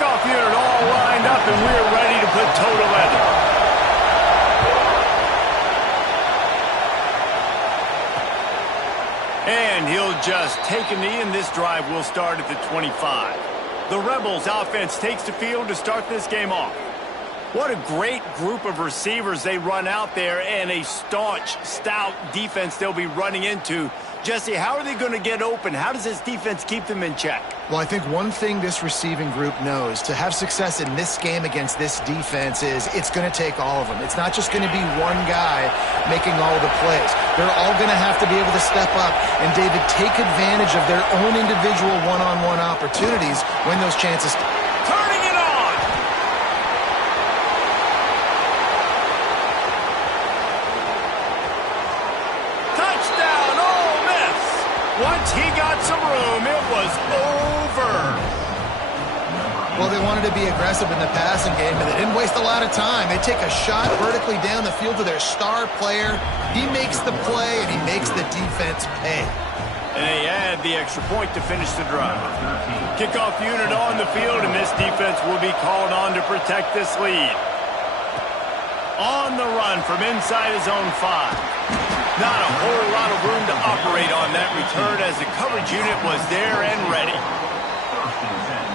Kickoff unit all lined up, and we're ready to put toe to leather. And he'll just take a knee, and this drive will start at the 25. The Rebels offense takes the field to start this game off. What a great group of receivers they run out there, and a staunch, stout defense they'll be running into. Jesse, how are they going to get open? How does this defense keep them in check? Well, I think one thing this receiving group knows to have success in this game against this defense is it's going to take all of them. It's not just going to be one guy making all the plays. They're all going to have to be able to step up and, David, take advantage of their own individual one-on-one opportunities when those chances... Turning it on! Touchdown, Ole Miss! Once he got some room, it was over. Well, they wanted to be aggressive in the passing game, and they didn't waste a lot of time. They take a shot vertically down the field to their star player. He makes the play, and he makes the defense pay. And they add the extra point to finish the drive. Kickoff unit on the field, and this defense will be called on to protect this lead. On the run from inside his own 5. Not a whole lot of room to operate on that return as the coverage unit was there and ready.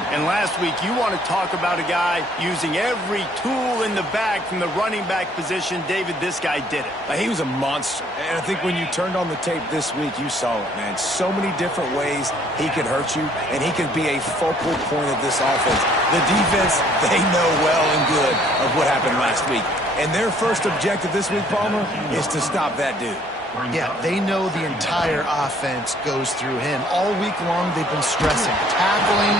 And last week, you want to talk about a guy using every tool in the bag from the running back position. David, this guy did it. He was a monster. And I think when you turned on the tape this week, you saw it, man. So many different ways he could hurt you, and he could be a focal point of this offense. The defense, they know well and good of what happened last week. And their first objective this week, Palmer, is to stop that dude. Yeah, they know the entire offense goes through him. All week long, they've been stressing, tackling,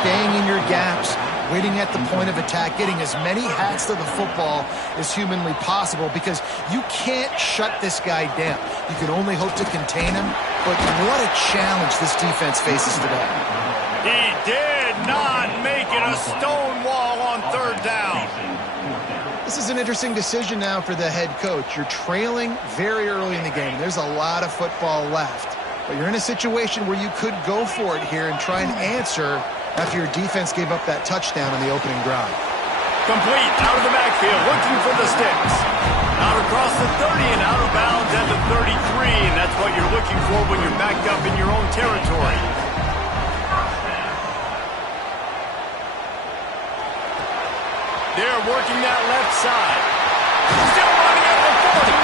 staying in your gaps, waiting at the point of attack, getting as many hats to the football as humanly possible because you can't shut this guy down. You can only hope to contain him, but what a challenge this defense faces today. He did not make it a stone wall on third down. This is an interesting decision now for the head coach. You're trailing very early in the game. There's a lot of football left. But you're in a situation where you could go for it here and try and answer after your defense gave up that touchdown on the opening drive. Complete, out of the backfield, looking for the sticks. Out across the 30 and out of bounds at the 33, and that's what you're looking for when you're backed up in your own territory. They're working that left side. Still running at the 40.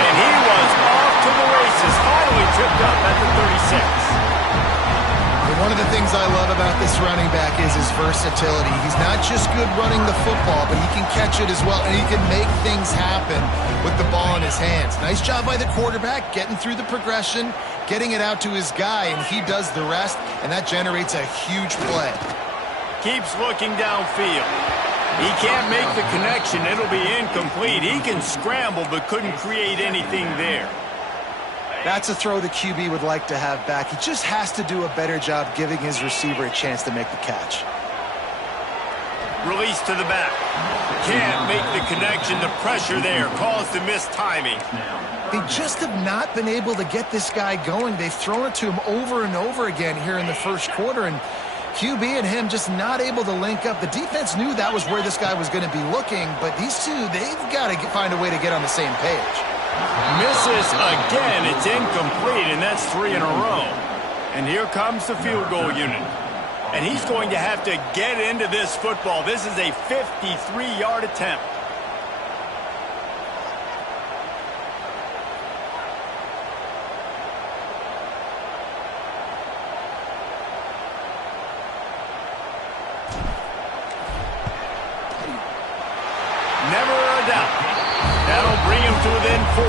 And he was off to the races, finally tripped up at the 36. And one of the things I love about this running back is his versatility. He's not just good running the football, but he can catch it as well, and he can make things happen with the ball in his hands. Nice job by the quarterback, getting through the progression, getting it out to his guy, and he does the rest, and that generates a huge play. Keeps looking downfield. He can't make the connection. It'll be incomplete. He can scramble, but couldn't create anything there. That's a throw the QB would like to have back. He just has to do a better job giving his receiver a chance to make the catch. Release to the back. Can't make the connection. The pressure there caused the missed timing. They just have not been able to get this guy going. They've thrown it to him over and over again here in the first quarter, and QB and him just not able to link up. The defense knew that was where this guy was going to be looking, but these two, they've got to find a way to get on the same page. Misses again. It's incomplete, and that's 3 in a row. And here comes the field goal unit. And he's going to have to get into this football. This is a 53-yard attempt. Never a doubt. That'll bring him to within 4.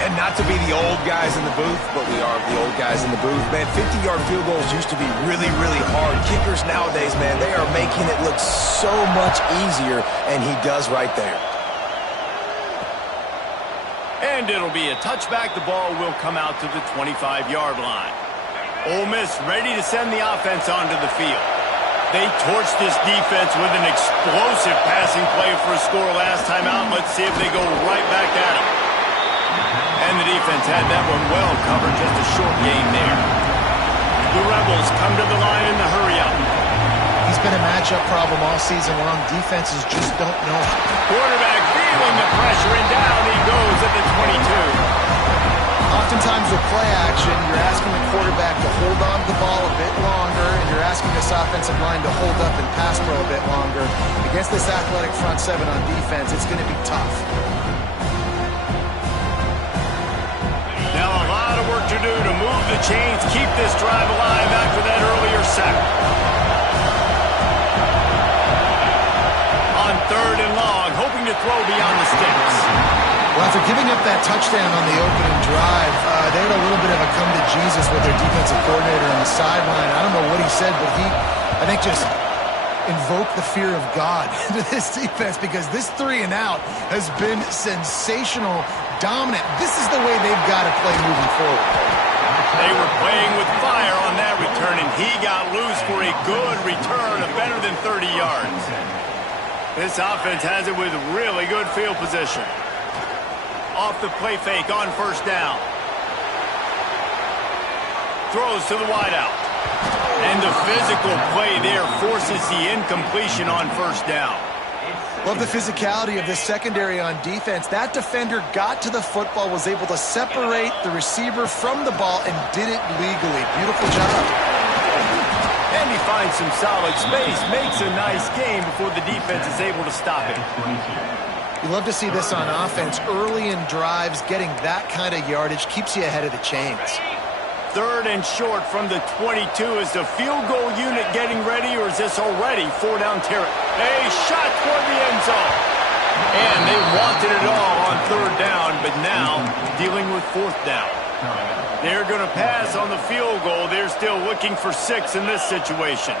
And not to be the old guys in the booth, but we are the old guys in the booth. Man, 50-yard field goals used to be really, really hard. Kickers nowadays, man, they are making it look so much easier, and he does right there. And it'll be a touchback. The ball will come out to the 25-yard line. Ole Miss ready to send the offense onto the field. They torched this defense with an explosive passing play for a score last time out. Let's see if they go right back at it. And the defense had that one well covered, just a short gain there. The Rebels come to the line in the hurry-up. He's been a matchup problem all season long. Defenses just don't know it. Quarterback feeling the pressure, and down he goes at the 22. Oftentimes with play action, you're asking the quarterback to hold on to the ball a bit longer, and you're asking this offensive line to hold up and pass pro a bit longer. Against this athletic front seven on defense, it's going to be tough. Now a lot of work to do to move the chains, keep this drive alive after that earlier sack. On 3rd and long, hoping to throw beyond the sticks. Well, after giving up that touchdown on the opening drive, they had a little bit of a come to Jesus with their defensive coordinator on the sideline. I don't know what he said, but he, I think, just invoked the fear of God into this defense, because this 3 and out has been sensational, dominant. This is the way they've got to play moving forward. They were playing with fire on that return, and he got loose for a good return of better than 30 yards. This offense has it with really good field position. Off the play fake on 1st down. Throws to the wideout. And the physical play there forces the incompletion on 1st down. Love the physicality of this secondary on defense. That defender got to the football, was able to separate the receiver from the ball, and did it legally. Beautiful job. And he finds some solid space, makes a nice game before the defense is able to stop it. You love to see this on offense. Early in drives, getting that kind of yardage keeps you ahead of the chains. 3rd and short from the 22. Is the field goal unit getting ready, or is this already 4-down territory? A shot toward the end zone. And they wanted it all on 3rd down, but now dealing with 4th down. They're going to pass on the field goal. They're still looking for 6 in this situation.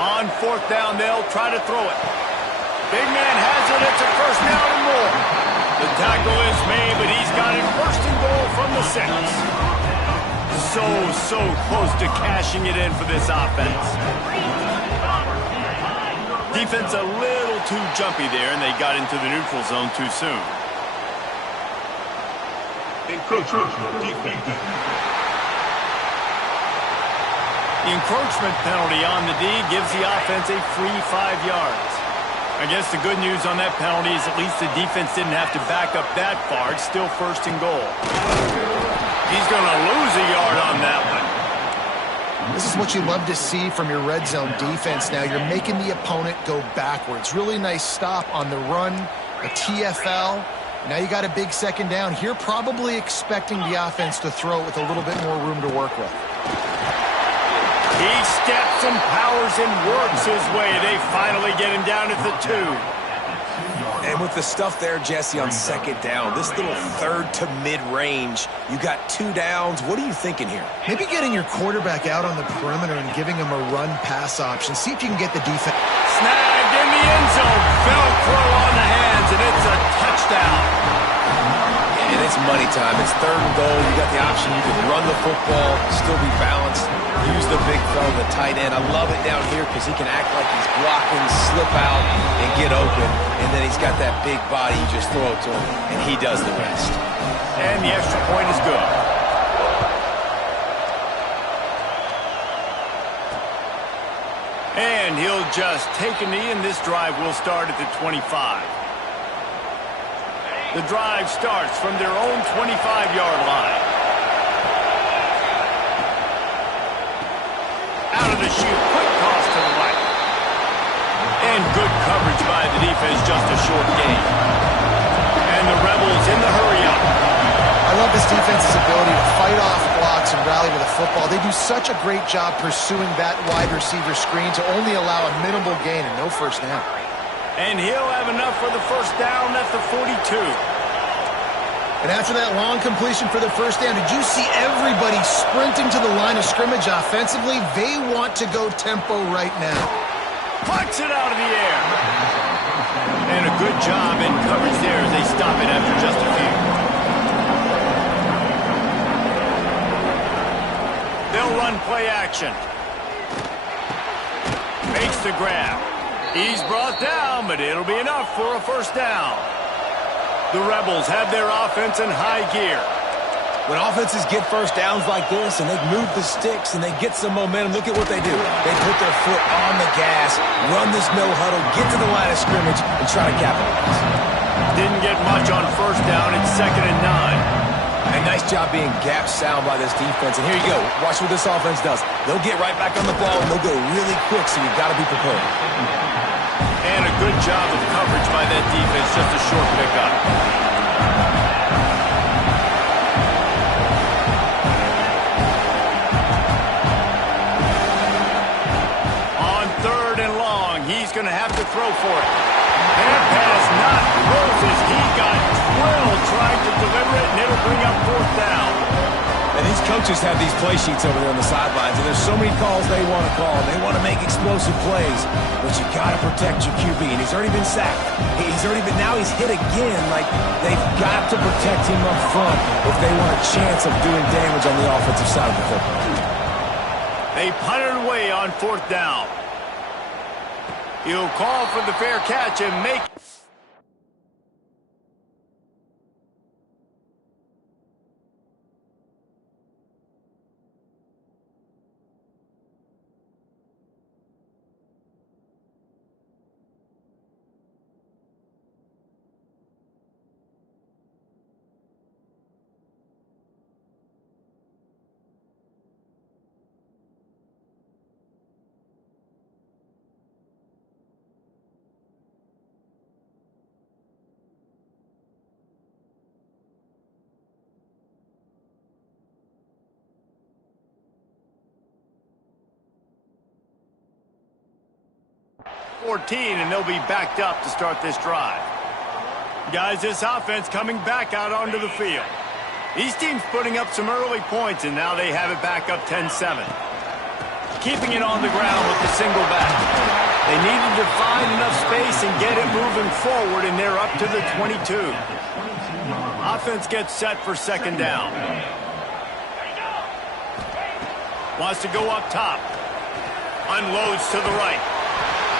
On 4th down, they'll try to throw it. Big man has it. It's a 1st down and more. The tackle is made, but he's got it 1st and goal from the 6. So close to cashing it in for this offense. Defense a little too jumpy there, and they got into the neutral zone too soon. The encroachment penalty on the D gives the offense a free 5 yards. I guess the good news on that penalty is at least the defense didn't have to back up that far. It's still 1st and goal. He's going to lose a yard on that one. This is what you love to see from your red zone defense now. You're making the opponent go backwards. Really nice stop on the run, a TFL. Now you got a big 2nd down. Here probably expecting the offense to throw with a little bit more room to work with. He steps and powers and works his way. They finally get him down at the 2. And with the stuff there, Jesse, on 2nd down, this little 3rd to mid-range, you got 2 downs. What are you thinking here? Maybe getting your quarterback out on the perimeter and giving him a run-pass option. See if you can get the defense. Snagged in the end zone. Velcro on the hands, and it's a touchdown. And it's money time. It's 3rd and goal. You got the option. You can run the football, still be balanced, use the big throw, the tight end. I love it down here because he can act like he's blocking, slip out, and get open. And then he's got that big body. You just throw it to him, and he does the rest. And the extra point is good. And he'll just take a knee, and this drive will start at the 25. The drive starts from their own 25-yard line. Out of the chute, quick toss to the right. And good coverage by the defense, just a short gain. And the Rebels in the hurry-up. I love this defense's ability to fight off blocks and rally to the football. They do such a great job pursuing that wide receiver screen to only allow a minimal gain and no 1st down. And he'll have enough for the 1st down at the 42. And after that long completion for the 1st down, did you see everybody sprinting to the line of scrimmage offensively? They want to go tempo right now. Puts it out of the air. And a good job in coverage there as they stop it after just a few. They'll run play action. Makes the grab. He's brought down, but it'll be enough for a 1st down. The Rebels have their offense in high gear. When offenses get first downs like this and they move the sticks and they get some momentum, look at what they do. They put their foot on the gas, run this no huddle, get to the line of scrimmage, and try to capitalize. Didn't get much on first down. It's 2nd and 9. And nice job being gap sound by this defense. And here you go. Watch what this offense does. They'll get right back on the ball, and they'll go really quick, so you've got to be prepared. And a good job of coverage by that defense. Just a short pickup. Going to have to throw for it. That pass not close as he got drilled trying to deliver it, and it'll bring up 4th down. And these coaches have these play sheets over there on the sidelines, and there's so many calls they want to call. They want to make explosive plays, but you got to protect your QB, and he's already been sacked. Now he's hit again. Like, they've got to protect him up front if they want a chance of doing damage on the offensive side of the football. They punted away on 4th down. He'll call for the fair catch and make... and they'll be backed up to start this drive. Guys, this offense coming back out onto the field. These teams putting up some early points, and now they have it back up 10-7. Keeping it on the ground with the single back. They needed to find enough space and get it moving forward, and they're up to the 22. Offense gets set for 2nd down. Wants to go up top. Unloads to the right.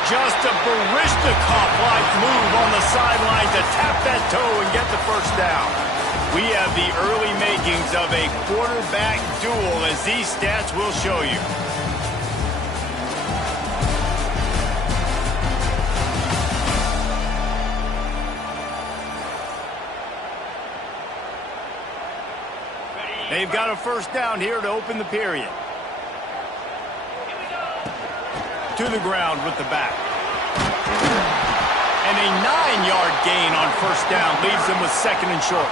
Just a Baryshnikov-like move on the sideline to tap that toe and get the 1st down. We have the early makings of a quarterback duel, as these stats will show you. They've got a 1st down here to open the period. To the ground with the back. And a 9-yard gain on 1st down leaves them with 2nd and short.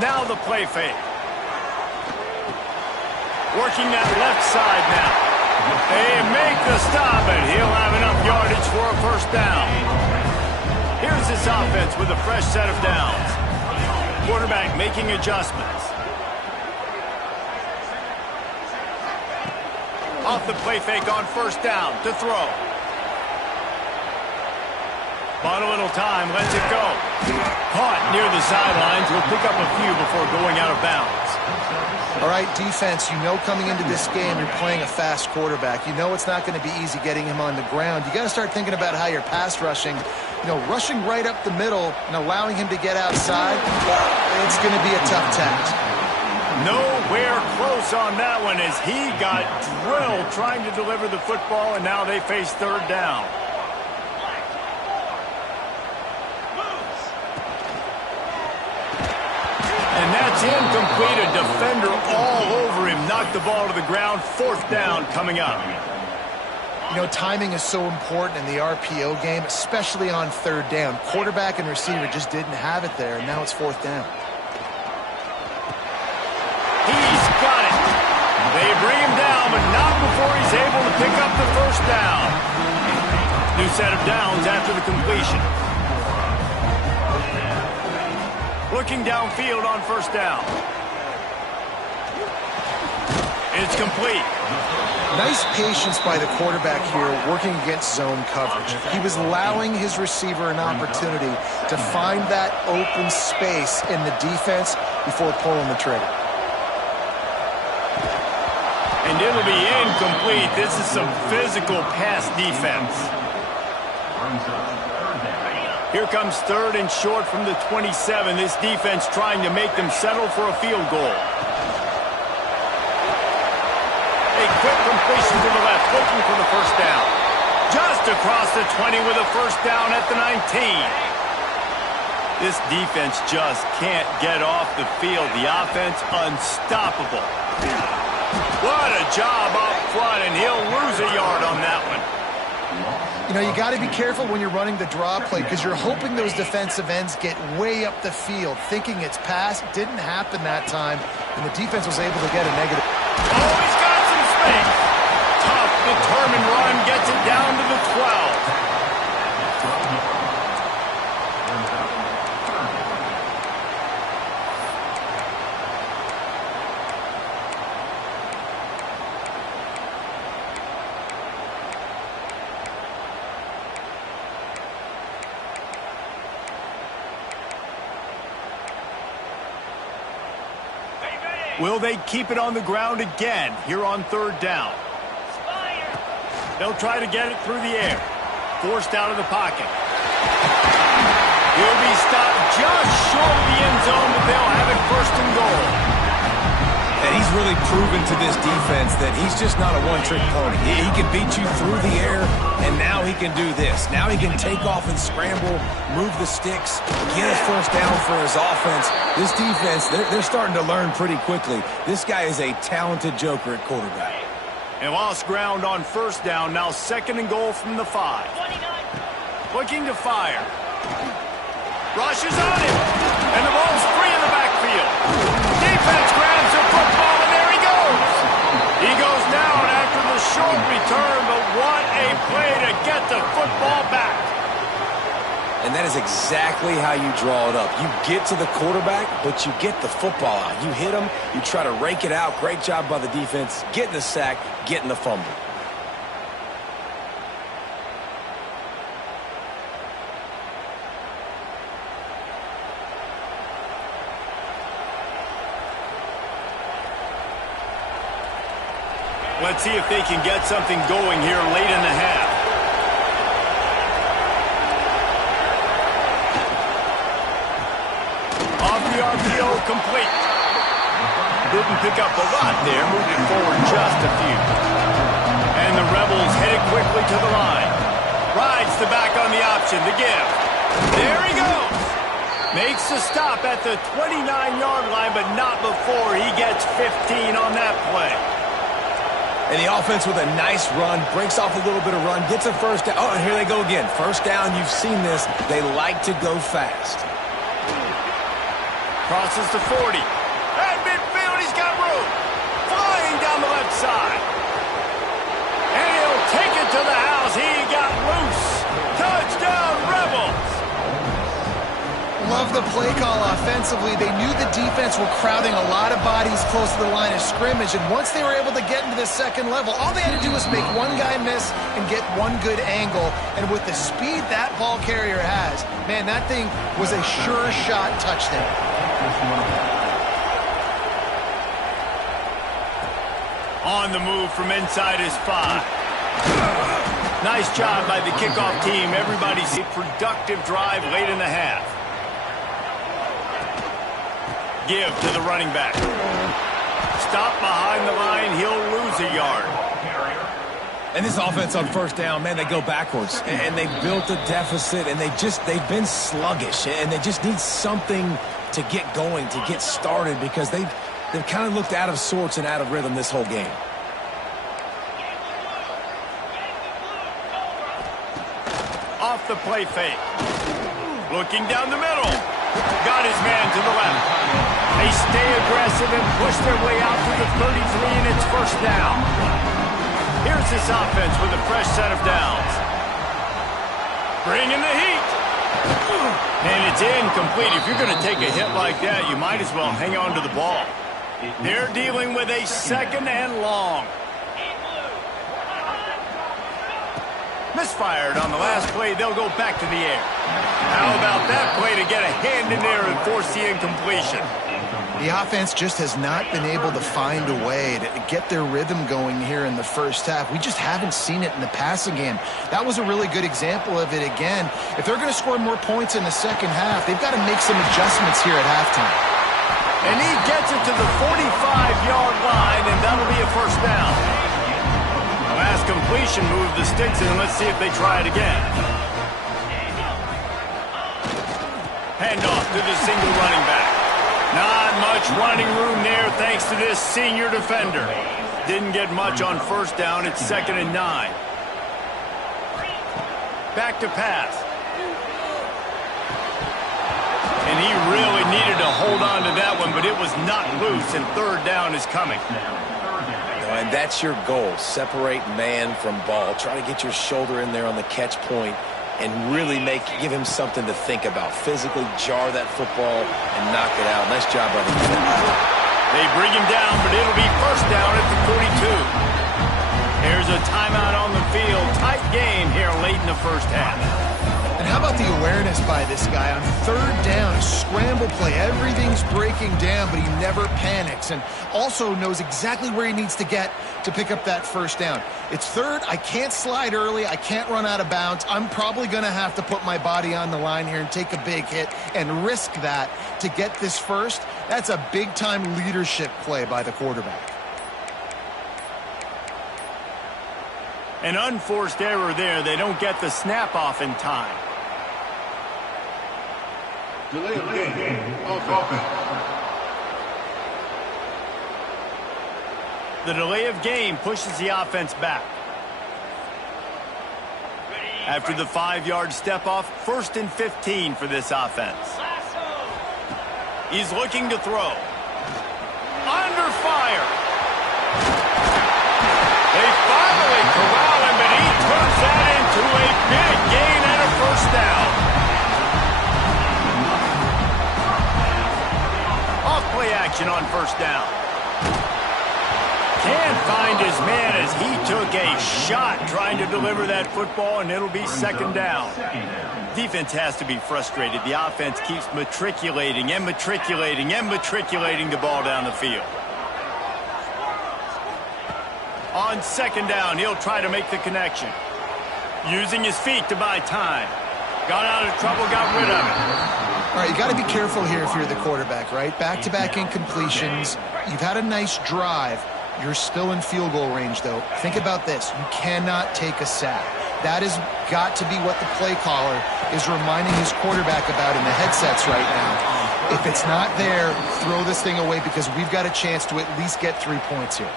Now the play fake. Working that left side now. They make the stop, and he'll have enough yardage for a 1st down. Here's this offense with a fresh set of downs. Quarterback making adjustments. Off the play fake on 1st down to throw. Bought a little time, lets it go. Caught near the sidelines. Will pick up a few before going out of bounds. All right, defense, you know coming into this game you're playing a fast quarterback. You know it's not going to be easy getting him on the ground. You got to start thinking about how you're pass rushing. Rushing right up the middle and allowing him to get outside, it's going to be a tough task. Nowhere close on that one as he got drilled trying to deliver the football, and now they face 3rd down. And that's incomplete. A defender all over him. Knocked the ball to the ground. 4th down coming up. Timing is so important in the RPO game, especially on 3rd down. Quarterback and receiver just didn't have it there, and now it's 4th down. He's got it. They bring him down, but not before he's able to pick up the 1st down. New set of downs after the completion. Looking downfield on 1st down. It's complete. Nice patience by the quarterback here working against zone coverage. He was allowing his receiver an opportunity to find that open space in the defense before pulling the trigger. And it'll be incomplete. This is some physical pass defense. Here comes 3rd and short from the 27. This defense trying to make them settle for a field goal. A quick completion to the left, looking for the first down. Just across the 20 with a first down at the 19. This defense just can't get off the field. The offense unstoppable. What a job up front, and he'll lose a yard on that one. You know, you got to be careful when you're running the draw play because you're hoping those defensive ends get way up the field, thinking it's pass. Didn't happen that time, and the defense was able to get a negative. Oh, he's got some space. Tough, determined run gets it down to the 12. Will they keep it on the ground again here on 3rd down? They'll try to get it through the air. Forced out of the pocket. He'll be stopped just short of the end zone, but they'll have it 1st and goal. And he's really proven to this defense that he's just not a one-trick pony. He can beat you through the air, and now he can do this. Now he can take off and scramble, move the sticks, get a first down for his offense. This defense, they're starting to learn pretty quickly. This guy is a talented joker at quarterback. And lost ground on 1st down. Now 2nd and goal from the 5. Looking to fire. Rushes on him. And the ball's free in the backfield. Defense grabs the football, and there he goes. He goes down after the short return, but what a play to get the football back. And that is exactly how you draw it up. You get to the quarterback, but you get the football out. You hit him, you try to rake it out. Great job by the defense, getting the sack, getting the fumble. Let's see if they can get something going here late in the half. Off the RPO, complete. Didn't pick up a lot there, moved it forward just a few. And the Rebels headed quickly to the line. Rides the back on the option, the give. There he goes. Makes the stop at the 29-yard line, but not before he gets 15 on that play. And the offense with a nice run, breaks off a little bit of run, gets a first down. Oh, and here they go again. First down, you've seen this. They like to go fast. Crosses the 40. At midfield, he's got room. Flying down the left side. And he'll take it to the house. He got loose. Touchdown, Rebels. Love the play call offensively. They knew the defense were crowding a lot of bodies close to the line of scrimmage, and once they were able to get into the 2nd level, all they had to do was make one guy miss and get one good angle. And with the speed that ball carrier has, man, that thing was a sure shot touchdown. On the move from inside his 5. Nice job by the kickoff team. Everybody's a productive drive late in the half. Give to the running back. Stop behind the line. He'll lose a yard. And this offense on 1st down, man, they go backwards. And they built a deficit, and they've been sluggish. And they just need something to get going, to get started, because they've kind of looked out of sorts and out of rhythm this whole game. Off the play fake. Looking down the middle. Got his man to the left. They stay aggressive and push their way out to the 33, and it's 1st down. Here's this offense with a fresh set of downs. Bringing the heat. And it's incomplete. If you're going to take a hit like that, you might as well hang on to the ball. They're dealing with a 2nd and long. Misfired on the last play. They'll go back to the air. How about that play to get a hand in there and force the incompletion? The offense just has not been able to find a way to get their rhythm going here in the first half. We just haven't seen it in the passing game. That was a really good example of it again. If they're going to score more points in the second half, they've got to make some adjustments here at halftime. And he gets it to the 45-yard line, and that'll be a first down. Last completion moved the sticks in. Let's see if they try it again. Handoff to the single running back. Not much running room there thanks to this senior defender. Didn't get much on first down. It's 2nd and 9. Back to pass. And he really needed to hold on to that one, but it was not loose, and 3rd down is coming. And that's your goal. Separate man from ball. Try to get your shoulder in there on the catch point and really give him something to think about. Physically jar that football and knock it out. Nice job by the defense. They bring him down, but it'll be first down at the 42. There's a timeout on the field. Tight game here late in the first half. And how about the awareness by this guy on 3rd down, a scramble play. Everything's breaking down, but he never panics and also knows exactly where he needs to get to pick up that first down. It's 3rd. I can't slide early. I can't run out of bounds. I'm probably going to have to put my body on the line here and take a big hit and risk that to get this first. That's a big-time leadership play by the quarterback. An unforced error there. They don't get the snap off in time. Delay of game. Offense. The delay of game pushes the offense back. After the 5-yard step off, 1st and 15 for this offense. He's looking to throw. Under fire. They finally corral him, but he turns that into a big gain and a first down. Off-play action on first down. Can't find his man as he took a shot trying to deliver that football, and it'll be 2nd down. Defense has to be frustrated. The offense keeps matriculating and matriculating and matriculating the ball down the field. On 2nd down, he'll try to make the connection. Using his feet to buy time. Got out of trouble, got rid of it. All right, you got to be careful here if you're the quarterback, right? Back-to-back incompletions. You've had a nice drive. You're still in field goal range, though. Think about this. You cannot take a sack. That has got to be what the play caller is reminding his quarterback about in the headsets right now. If it's not there, throw this thing away because we've got a chance to at least get 3 points here.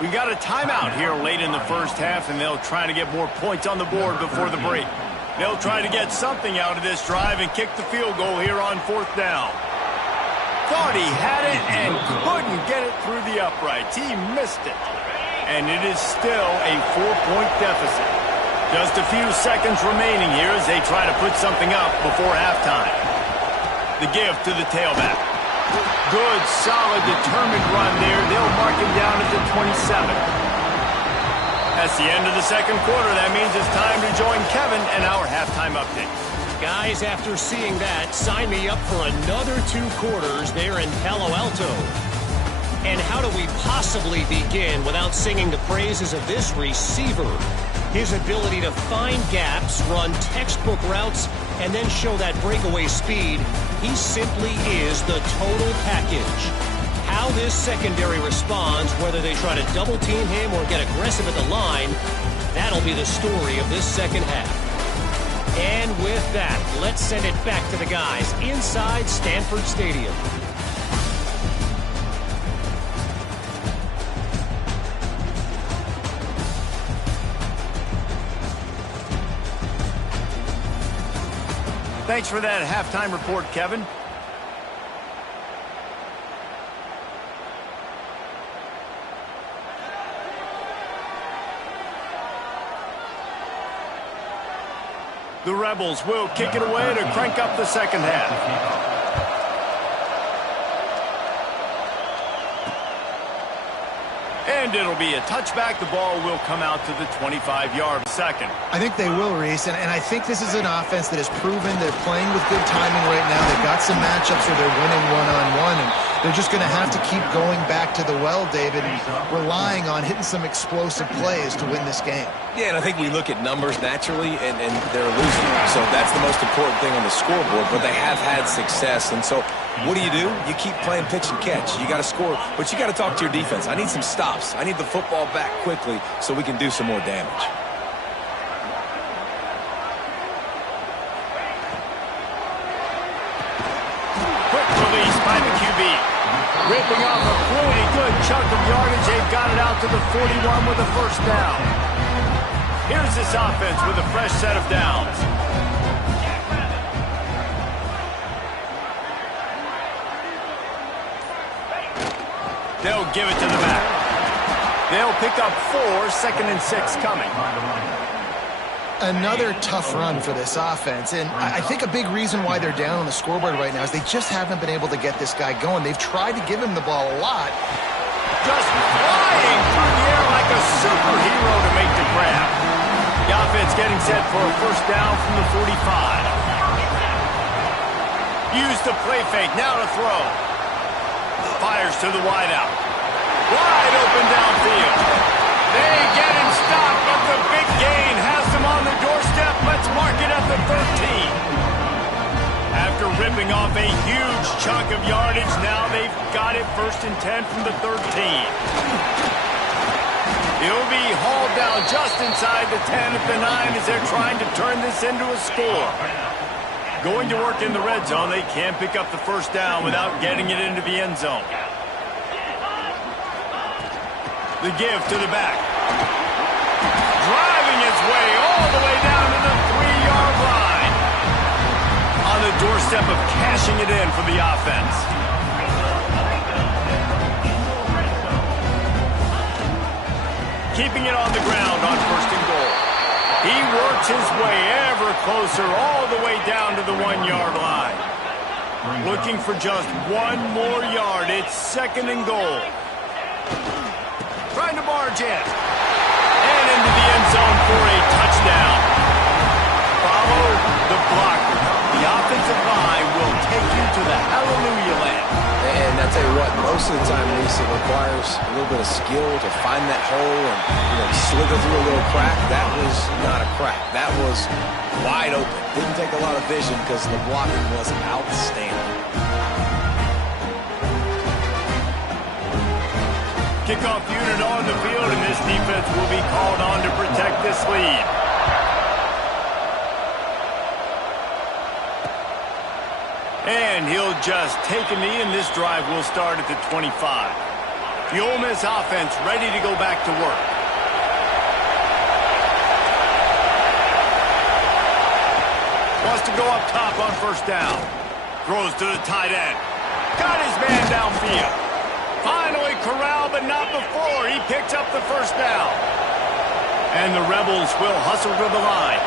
We got a timeout here late in the first half, and they'll try to get more points on the board before the break. They'll try to get something out of this drive and kick the field goal here on 4th down. Thought he had it and couldn't get it through the uprights. He missed it. And it is still a 4-point deficit. Just a few seconds remaining here as they try to put something up before halftime. The give to the tailback. Good, solid, determined run there. They'll mark him down at the 27. That's the end of the second quarter. That means it's time to join Kevin and our halftime update. Guys, after seeing that, sign me up for another 2 quarters there in Palo Alto. And how do we possibly begin without singing the praises of this receiver? His ability to find gaps, run textbook routes, and then show that breakaway speed. He simply is the total package. How this secondary responds, whether they try to double team him or get aggressive at the line, that'll be the story of this second half. And with that, let's send it back to the guys inside Stanford Stadium. Thanks for that halftime report, Kevin. The Rebels will kick it away to crank up the second half. And it'll be a touchback. The ball will come out to the 25-yard second. I think they will, Reese, and I think this is an offense that has proven they're playing with good timing right now. They've got some matchups where they're winning one-on-one, and they're just going to have to keep going back to the well, David, and relying on hitting some explosive plays to win this game. Yeah, and I think we look at numbers naturally, and they're losing. So that's the most important thing on the scoreboard, but they have had success. And so what do? You keep playing pitch and catch. You got to score, but you got to talk to your defense. I need some stops. I need the football back quickly so we can do some more damage. Quick release by the QB. Ripping off a really good chunk of yardage. They've got it out to the 41 with a first down. Here's this offense with a fresh set of downs. They'll give it to the back. They'll pick up 4, 2nd and 6 coming. Another tough run for this offense, and I think a big reason why they're down on the scoreboard right now is they just haven't been able to get this guy going. They've tried to give him the ball a lot. Just flying through the air like a superhero to make the grab. The offense getting set for a first down from the 45. Use the play fake, now to throw. Fires to the wideout. Wide open downfield. They get him stopped, but the big gain has them on the doorstep. Let's mark it at the 13. After ripping off a huge chunk of yardage, now they've got it 1st and 10 from the 13. He'll be hauled down just inside the 10 at the 9 as they're trying to turn this into a score. Going to work in the red zone, they can't pick up the first down without getting it into the end zone. The give to the back. Driving his way all the way down to the 3-yard line. On the doorstep of cashing it in for the offense. Keeping it on the ground on 1st and goal. He works his way ever closer all the way down to the 1-yard line. Looking for just 1 more yard. It's 2nd and goal. Trying to barge in. And into the end zone for a touchdown. Follow the blocker. The offensive line will take you to the hallelujah land. And I tell you what, most of the time, Reese, it requires a little bit of skill to find that hole and slither through a little crack. That was not a crack. That was wide open. Didn't take a lot of vision because the blocking was outstanding. Kickoff unit on the field, and this defense will be called on to protect this lead. And he'll just take a knee, and this drive will start at the 25. The Ole Miss offense ready to go back to work. Wants to go up top on first down. Throws to the tight end. Got his man downfield. Finally corralled, but not before. He picks up the first down. And the Rebels will hustle to the line.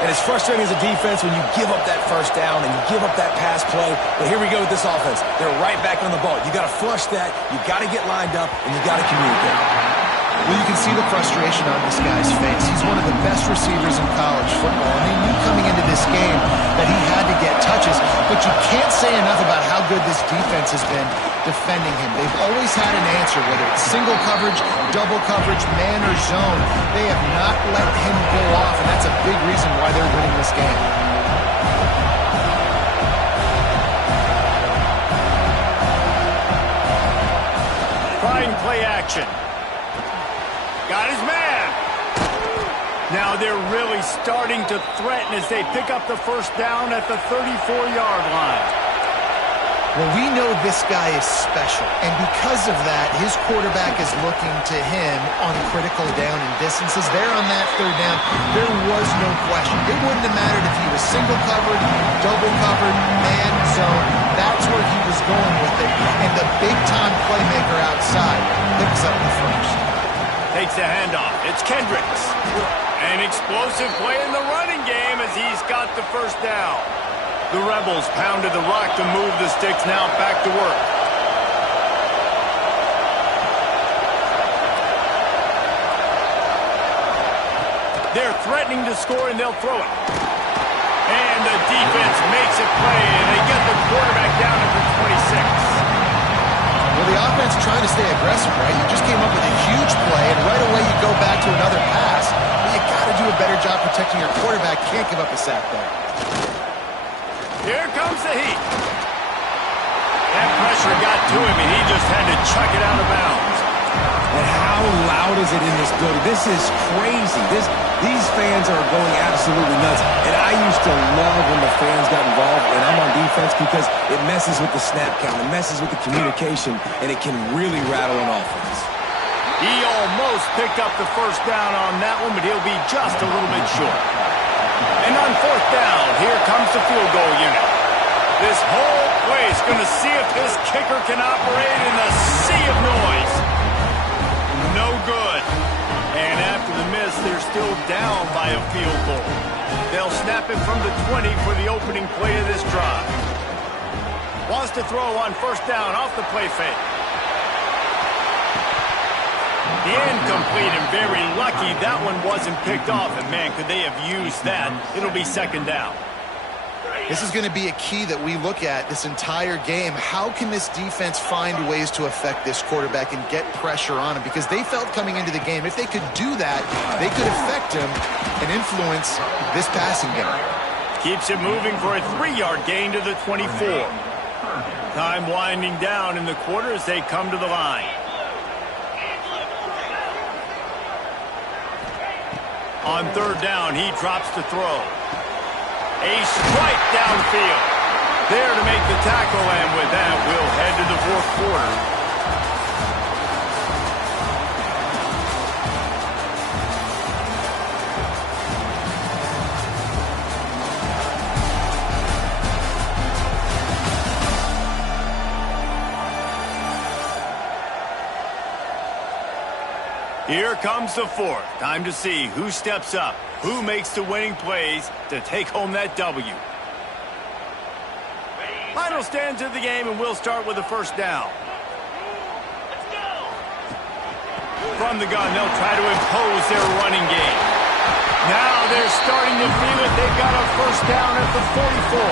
And it's frustrating as a defense when you give up that first down and you give up that pass play. But here we go with this offense. They're right back on the ball. You got to flush that. You got to get lined up, and you got to communicate. Well, you can see the frustration on this guy's face. He's one of the best receivers in college football, and he knew coming into this game that he had to get touches. But you can't say enough about how good this defense has been defending him. They've always had an answer, whether it's single coverage, double coverage, man or zone. They have not let him go off, and that's a big reason why they're winning this game. Trying play action. Got his man. Now they're really starting to threaten as they pick up the first down at the 34-yard line. Well, we know this guy is special, and because of that, his quarterback is looking to him on critical down and distances. There on that 3rd down, there was no question. It wouldn't have mattered if he was single covered, double covered, man zone. That's where he was going with it, and the big-time playmaker outside picks up the first. Takes the handoff. It's Kendricks. An explosive play in the running game as he's got the first down. The Rebels pounded the rock to move the sticks, now back to work. They're threatening to score, and they'll throw it. And the defense makes a play, and they get the quarterback down at the 26. Well, the offense trying to stay aggressive, right? You just came up with a huge play, and right away you go back to another pass. But you got to do a better job protecting your quarterback. Can't give up a sack there. Here comes the heat. That pressure got to him, and he just had to chuck it out of bounds. And how loud is it in this building? This is crazy. These fans are going absolutely nuts. And I used to love when the fans got involved when I'm on defense because it messes with the snap count, it messes with the communication, and it can really rattle an offense. He almost picked up the first down on that one, but he'll be just a little bit short. And on fourth down, here comes the field goal unit. This whole place going to see if this kicker can operate in the sea of noise. No good. And after the miss, they're still down by a field goal. They'll snap it from the 20 for the opening play of this drive. Wants to throw on first down off the play fake. The incomplete, and very lucky that one wasn't picked off. And man, could they have used that? It'll be second down. This is going to be a key that we look at this entire game. How can this defense find ways to affect this quarterback and get pressure on him? Because they felt coming into the game, if they could do that, they could affect him and influence this passing game. Keeps it moving for a 3-yard gain to the 24. Time winding down in the quarter as they come to the line. On third down, he drops to throw. A strike downfield. There to make the tackle, and with that, we'll head to the fourth quarter. Here comes the fourth. Time to see who steps up, who makes the winning plays to take home that W. Final stands of the game, and we'll start with the first down. From the gun, they'll try to impose their running game. Now they're starting to feel it. They've got a first down at the 44.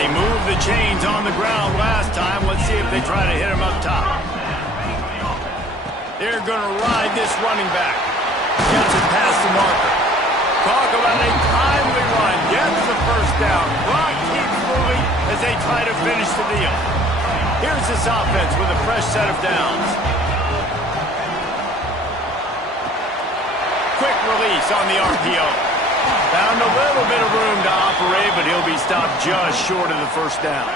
They moved the chains on the ground last time. Let's see if they try to hit him up top. They're going to ride this running back. Gets it past the marker. Talk about a timely run. Gets the first down. Clock keeps moving as they try to finish the deal. Here's this offense with a fresh set of downs. Quick release on the RPO. Found a little bit of room to operate, but he'll be stopped just short of the first down.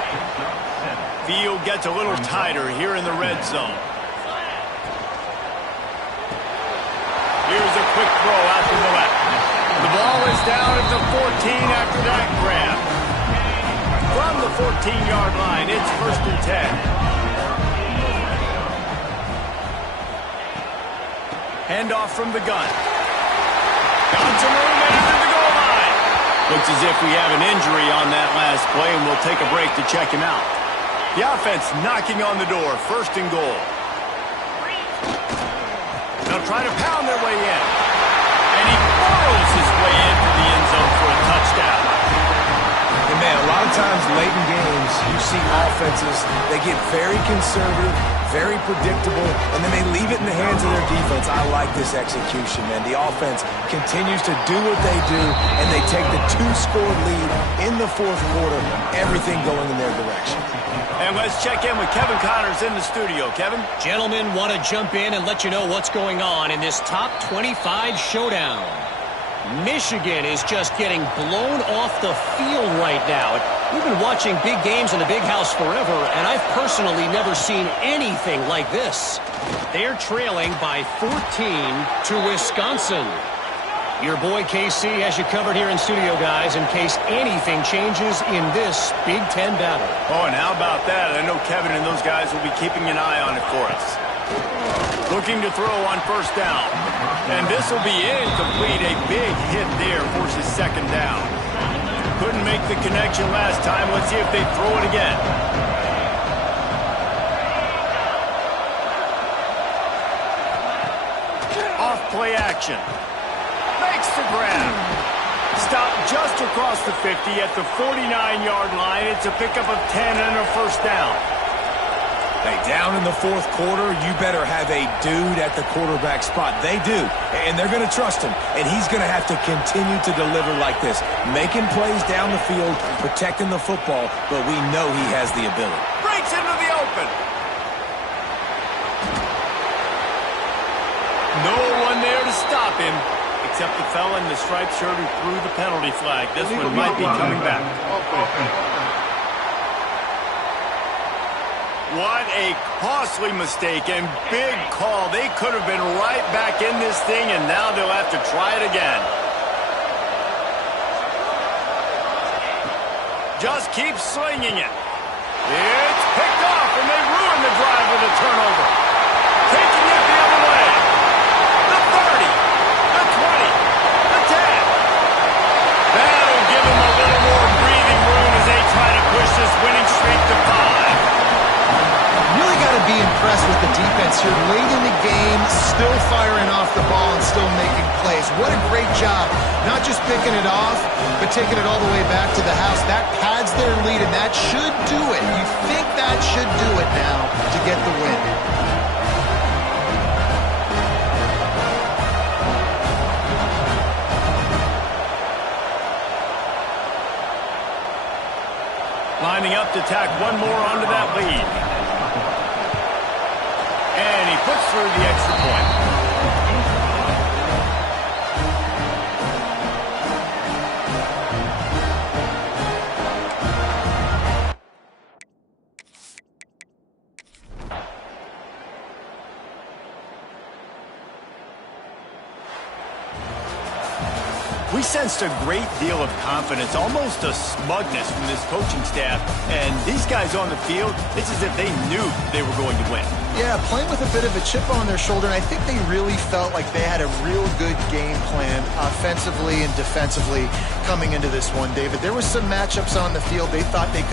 Field gets a little tighter here in the red zone. Here's a quick throw out to the left. The ball is down at the 14 after that grab. From the 14-yard line, it's first and 10. Handoff from the gun. Got some room into the goal line. Looks as if we have an injury on that last play, and we'll take a break to check him out. The offense knocking on the door, first and goal. They'll try to pound their way in. And he burrows his way into the end zone for a touchdown. And man, a lot of times late in games, you see offenses, they get very conservative, very predictable, and then they leave it in the hands of their defense. I like this execution, man. The offense continues to do what they do, and they take the 2-score lead in the fourth quarter, everything going in their direction. And let's check in with Kevin Connors in the studio. Kevin? Gentlemen, want to jump in and let you know what's going on in this top 25 showdown. Michigan is just getting blown off the field right now. We've been watching big games in the Big House forever, and I've personally never seen anything like this. They're trailing by 14 to Wisconsin. Your boy KC has you covered here in studio, guys, in case anything changes in this Big Ten battle. Oh, and how about that? I know Kevin and those guys will be keeping an eye on it for us. Looking to throw on first down. And this will be incomplete. A big hit there forces second down. Couldn't make the connection last time. Let's see if they throw it again. Off play action. a grab. Stop just across the 50 at the 49-yard line. It's a pickup of 10 and a first down. Hey, down in the fourth quarter, you better have a dude at the quarterback spot. They do, and they're going to trust him, and he's going to have to continue to deliver like this, making plays down the field, protecting the football, but we know he has the ability. Breaks into the open. No one there to stop him, except the fella in the striped shirt who threw the penalty flag. This one might be coming back. What a costly mistake and big call. They could have been right back in this thing, and now they'll have to try it again. Just keep slinging it. It's picked off, and they ruin the drive with a turnover. Taking it the other way. The 30, the 20, the 10. That'll give them a little more breathing room as they try to push this winning streak to 5. Really got to be impressed with the defense here. Late in the game, still firing off the ball and still making plays. What a great job. Not just picking it off, but taking it all the way back to the house. That pads their lead, and that should do it. You think that should do it now to get the win. Lining up to tack one more onto that lead. And he puts through the extra point. We sensed a great deal of confidence, almost a smugness from this coaching staff. And these guys on the field, it's as if they knew they were going to win. Yeah, playing with a bit of a chip on their shoulder, and I think they really felt like they had a real good game plan offensively and defensively coming into this one, David. There was some matchups on the field they thought they could